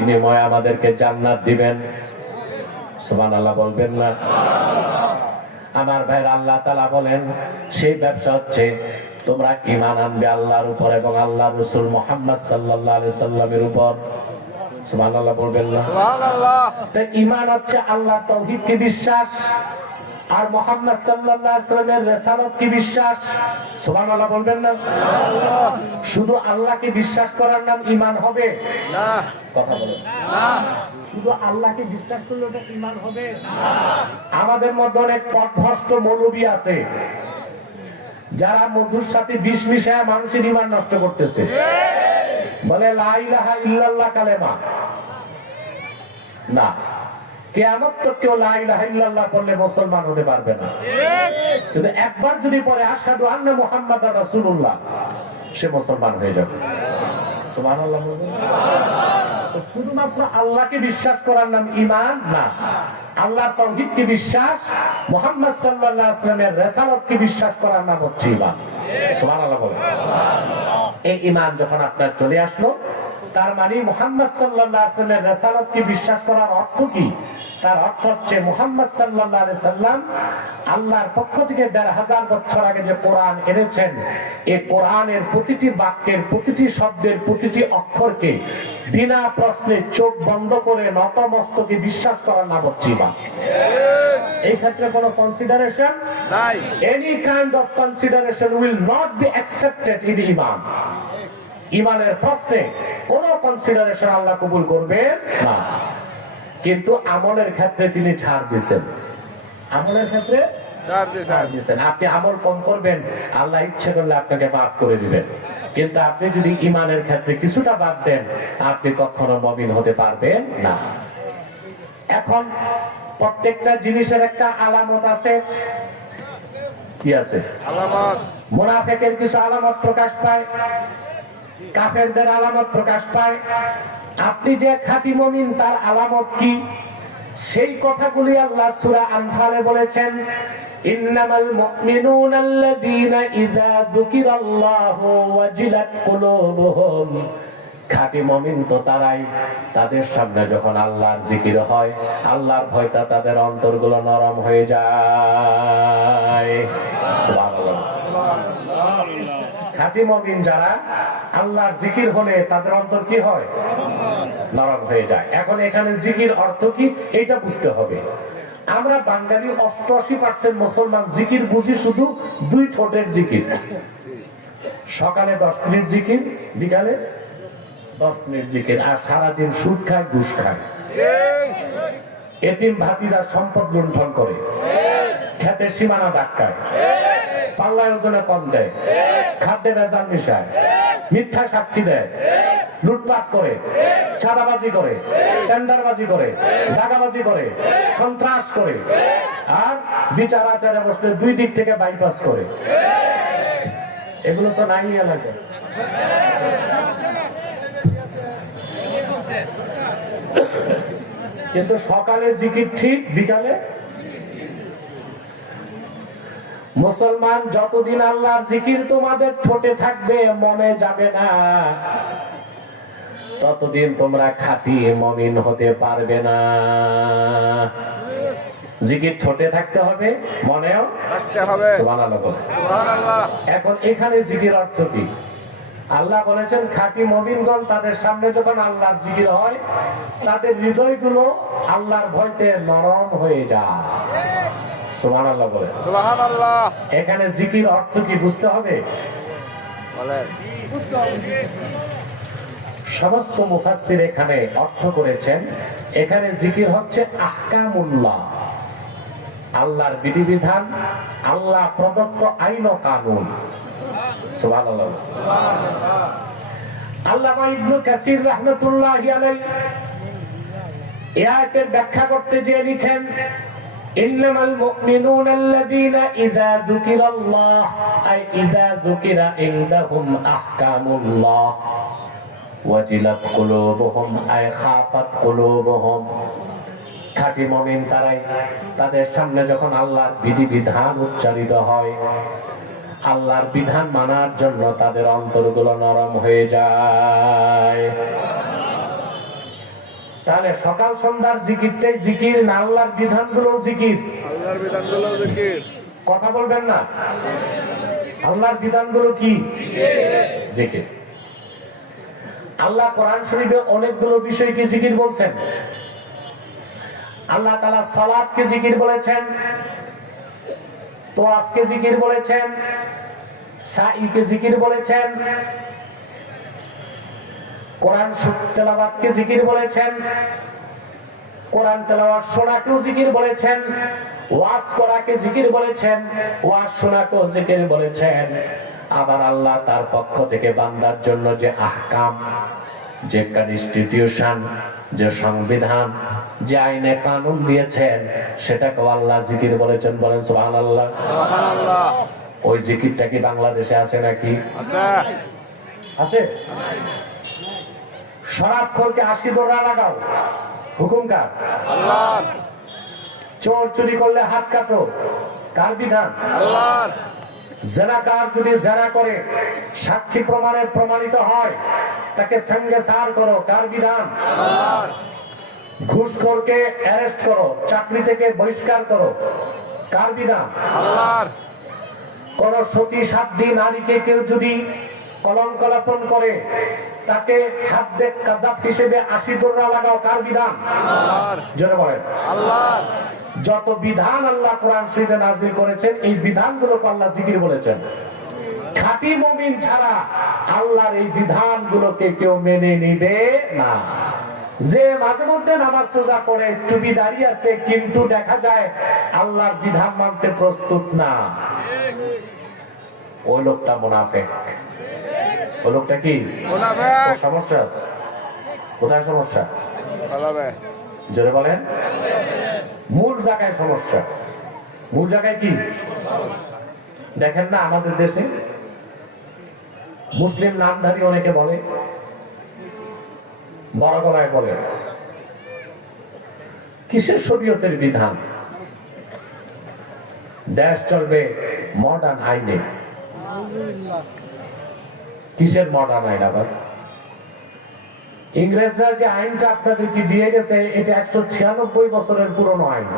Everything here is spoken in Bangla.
বিনিময়ে আমাদেরকে জান্নাত দিবেন। সুবহানাল্লাহ বলবেন না? আমার ভাইয়ের, আল্লাহ তাআলা বলেন সেই ব্যবসা হচ্ছে তোমরা ঈমান আনবে আল্লাহর উপর এবং আল্লাহর রাসূল মুহাম্মদ সাল্লাল্লাহু আলাইহি সাল্লামের উপর। সুবহানাল্লাহ বলবেন না? সুবহানাল্লাহ। তো ঈমান হচ্ছে আল্লাহর তাওহীদকে বিশ্বাস আর মুহাম্মদ সাল্লাল্লাহু আলাইহি সাল্লামের রিসালাত কি বিশ্বাস। সুবহানাল্লাহ বলবেন না? সুবহানাল্লাহ। শুধু আল্লাহকে বিশ্বাস করার নাম ঈমান হবে না? কথা বলেন না। শুধু আল্লাহকে বিশ্বাস করলে ওটা ঈমান হবে না। আমাদের মধ্যে অনেক পথভ্রষ্ট মৌলবী আছে যারা মধুর সাথে বিষ মিশায় মানুষের ঈমান নষ্ট করতেছে। বলে লা ইলাহা ইল্লাল্লাহ কালেমা না, কিয়ামত তো কেউ লা ইলাহা ইল্লাল্লাহ বললে মুসলমান হতে পারবে না। কিন্তু একবার যদি পরে আশহাদু আন্না মুহাম্মাদার রাসূলুল্লাহ, সে মুসলমান হয়ে যাবে। সুবহানাল্লাহ। শুধুমাত্র আল্লাহকে বিশ্বাস করার নাম ঈমান না, আল্লাহর তাওহীদকে বিশ্বাস, মুহাম্মদ সাল্লাল্লাহু আলাইহি ওয়াসাল্লামের রিসালাতকে বিশ্বাস করার নাম হচ্ছে ঈমান। সুবহানাল্লাহ বলেন। এই ঈমান যখন আপনার চলে আসলো, তার মানে মুহাম্মদ সাল্লাল্লাহু আলাইহি ওয়াসাল্লামের রিসালাতকে বিশ্বাস করার অর্থ কি? তার অর্থ হচ্ছে মুহাম্মদ সাল্লাল্লাহু আলাইহি সাল্লাম আল্লাহর পক্ষ থেকে ১৫০০ বছর আগে যে কোরআন এনেছেন, এই কোরআনের প্রতিটি বাক্যের, প্রতিটি শব্দের, প্রতিটি অক্ষরকে বিনা প্রশ্নে চোখ বন্ধ করে নতমস্তকে বিশ্বাস করার নাম হচ্ছে ঈমান। এই ক্ষেত্রে কোনো কনসিডারেশন নাই। Any kind of consideration will not be accepted in ঈমান। ঈমানের প্রশ্নে কোনো কনসিডারেশন আল্লাহ কবুল করবেন না। কিন্তু আমলের ক্ষেত্রে তিনি ছাড় দিয়েছেন। আমলের ক্ষেত্রে ছাড় দিয়েছেন। আপনি আমল কম করবেন, আল্লাহ ইচ্ছে করলে আপনাকে মাফ করে দিবেন। কিন্তু আপনি যদি ঈমানের ক্ষেত্রে কিছুটা বাদ দেন, আপনি কখনো মুমিন হতে পারবেন না। এখন প্রত্যেকটা জিনিসের একটা আলামত আছে। কি আছে? আলামত। মুনাফিকের কিছু আলামত প্রকাশ পায়, কাফেরদের আলামত প্রকাশ পায়। আপনি যে খাঁটি মুমিন, তার আলামত কি? সেই কথাগুলি আল্লাহ সূরা আনফালে বলেছেন, ইন্নামাল মুমিনুনা আল্লাযীনা ইযা যুকিরাল্লাহু ওয়াজিলাত কুলুবুহুম। খাঁটি মুমিন তো তারাই, তাদের সামনে যখন আল্লাহর জিকির হয়, আল্লাহর ভয়টা তাদের অন্তরগুলো নরম হয়ে যায়। সুবহানাল্লাহ। খাঁটি মুমিন যারা, আল্লাহর জিকির হলে তাদের অন্তর কি হয়? নরম হয়ে যায়। এখন এখানে জিকির অর্থ কি, এটা বুঝতে হবে। আমরা বাঙালি ৮৮% মুসলমান জিকির বুঝি শুধু ২ ঠোঁটের জিকির। সকালে ১০ মিনিট জিকির, বিকালে ১০ মিনিট জিকির, আর সারাদিন সুদ খায়, ঘুষ খায়। এতিম ভাতিরা সম্পদ লুণ্ঠন করে, খেতে সীমানা ডাকায়, পাল্লায় ওজনে কম দেয়, খাদ্যে ভেজাল মিশায়, মিথ্যা সাক্ষী দেয়, লুটপাট করে, চাঁদাবাজি করে, টেন্ডারবাজি করে, দাগাবাজি করে, সন্ত্রাস করে, আর বিচার আচারে বসলে ২ দিক থেকে বাইপাস করে। এগুলো তো নাই এলাকায়। কিন্তু সকালে জিকির ঠিক, বিকালে। মুসলমান, যতদিন আল্লাহর জিকির তোমাদের ঠোঁটে থাকবে, মনে যাবে না, ততদিন তোমরা খাঁটি মুমিন হতে পারবে না। জিকির ঠোঁটে থাকতে হবে, মনেও থাকতে হবে। সুবহানাল্লাহ। সুবহানাল্লাহ। এখন এখানে জিকির অর্থ কি? আল্লাহ বলেছেন খাঁটি মুমিনগণ তাদের সামনে যখন আল্লাহর জিকির হয়, তাদের হৃদয়গুলো আল্লাহর ভয়তে নরম হয়ে যায়। সুবহানাল্লাহ বলে। সুবহানাল্লাহ। এখানে জিকির অর্থ কি বুঝতে হবে? বলেন। বুঝতে হবে। সমস্ত মুফাসসির এখানে অর্থ করেছেন, এখানে জিকির হচ্ছে আহকামুল্লাহ, আল্লাহর বিধিবিধান, আল্লাহ প্রদত্ত আইন ও কানুন। সুবহানাল্লাহ। আল্লামা ইবনে কাসির রাহমাতুল্লাহি আলাইহি এই আয়াতের ব্যাখ্যা করতে গিয়ে লিখেন, ইন্নামাল মুমিনুনা আল্লাযীনা ইযা যুকিরাল্লাহ আই ইযা যুকিরা ইনদাহুম আহকামুল্লাহ ওয়াজিলাত কুলুবুহুম আই খাফাত কুলুবুহুম। খাঁটি মুমিন তারাই, তাদের সামনে যখন আল্লাহর বিধিবিধান উচ্চারিত হয়, আল্লাহর বিধান মানার জন্য তাদের অন্তরগুলো নরম হয়ে যায়। তাহলে সকাল সন্ধ্যার জিকিরটাই জিকির না আল্লাহর বিধানগুলো জিকির? আল্লাহর বিধানগুলো জিকির। কথা বলবেন না? আল্লাহর বিধানগুলো কি জিকির? আল্লাহ কোরআন শরীফে অনেকগুলো বিষয়কে জিকির বলছেন। আল্লাহ তাআলা সালাতকে জিকির বলেছেন, তোয়াফকে জিকির বলেছেন, সাইকে জিকির বলেছেন, কোরআন তেলাওয়াতকে জিকির বলেছেন, কোরআন তেলাওয়াত শোনাকেও জিকির বলেছেন, ওয়াজ করাকে জিকির বলেছেন, ওয়াজ শোনাকেও জিকির বলেছেন। আবার আল্লাহ তার পক্ষ থেকে বান্দার জন্য যে আহকাম, যে কনস্টিটিউশন, যে সংবিধান, যে আইনে কানুন দিয়েছেন সেটাকে আল্লাহ জিকির বলেছেন। বলেন সুবহানাল্লাহ। সুবহানাল্লাহ। ওই জিকিরটা কি বাংলাদেশে আছে নাকি? আছে। আছে। শরাবখোরকে 80 দোররা লাগাও, হুকুম কার? আল্লাহর। চোর চুরি করলে হাত কাটো, কার বিধান? আল্লাহর। জেনাকার যদি জেনা করে সাক্ষী প্রমাণে প্রমাণিত হয় তাকে সঙ্গে সার করো, কার বিধান? আল্লাহর। ঘুষখোরকে অ্যারেস্ট করো, চাকরি থেকে বহিষ্কার করো, কার বিধান? আল্লাহর। কোন সতী সাধ্বী নারীকে কেউ যদি কলঙ্ক লেপন করে তাকে হাদ্দে কাযাব হিসেবে 80 দোররা লাগাও, কার বিধান? আল্লাহর। জোরে বলেন। আল্লাহর। যত বিধান আল্লাহ কোরআন শরীফে নাযিল করেছেন এই বিধানগুলোকে আল্লাহ জিকির বলেছেন। খাঁটি মুমিন ছাড়া আল্লাহর এই বিধানগুলোকে কেউ মেনে নিবে না। যে মাঝে মধ্যে নামাজ রোজা করে টুপি দাঁড়িয়ে আছে কিন্তু দেখা যায় আল্লাহর বিধান মানতে প্রস্তুত না, ওই লোকটা মুনাফিক। ওই লোকটা কি? মুনাফিক। ওর সমস্যা আছে। কোথায় সমস্যা? কলবে। জোরে বলেন। মূল জায়গায় সমস্যা। মূল জায়গায় কি? দেখেন না আমাদের দেশে মুসলিম নামধারী অনেকে বলে, বড় গলায় বলে, কিসের শরীয়তের বিধান? দেশ চলবে মডার্ন আইনে। কিসের মডার্ন আইন? আবার ইংরেজরা যে আইনটা আপনাদেরকে দিয়ে গেছে এটা 196 বছরের পুরনো আইন।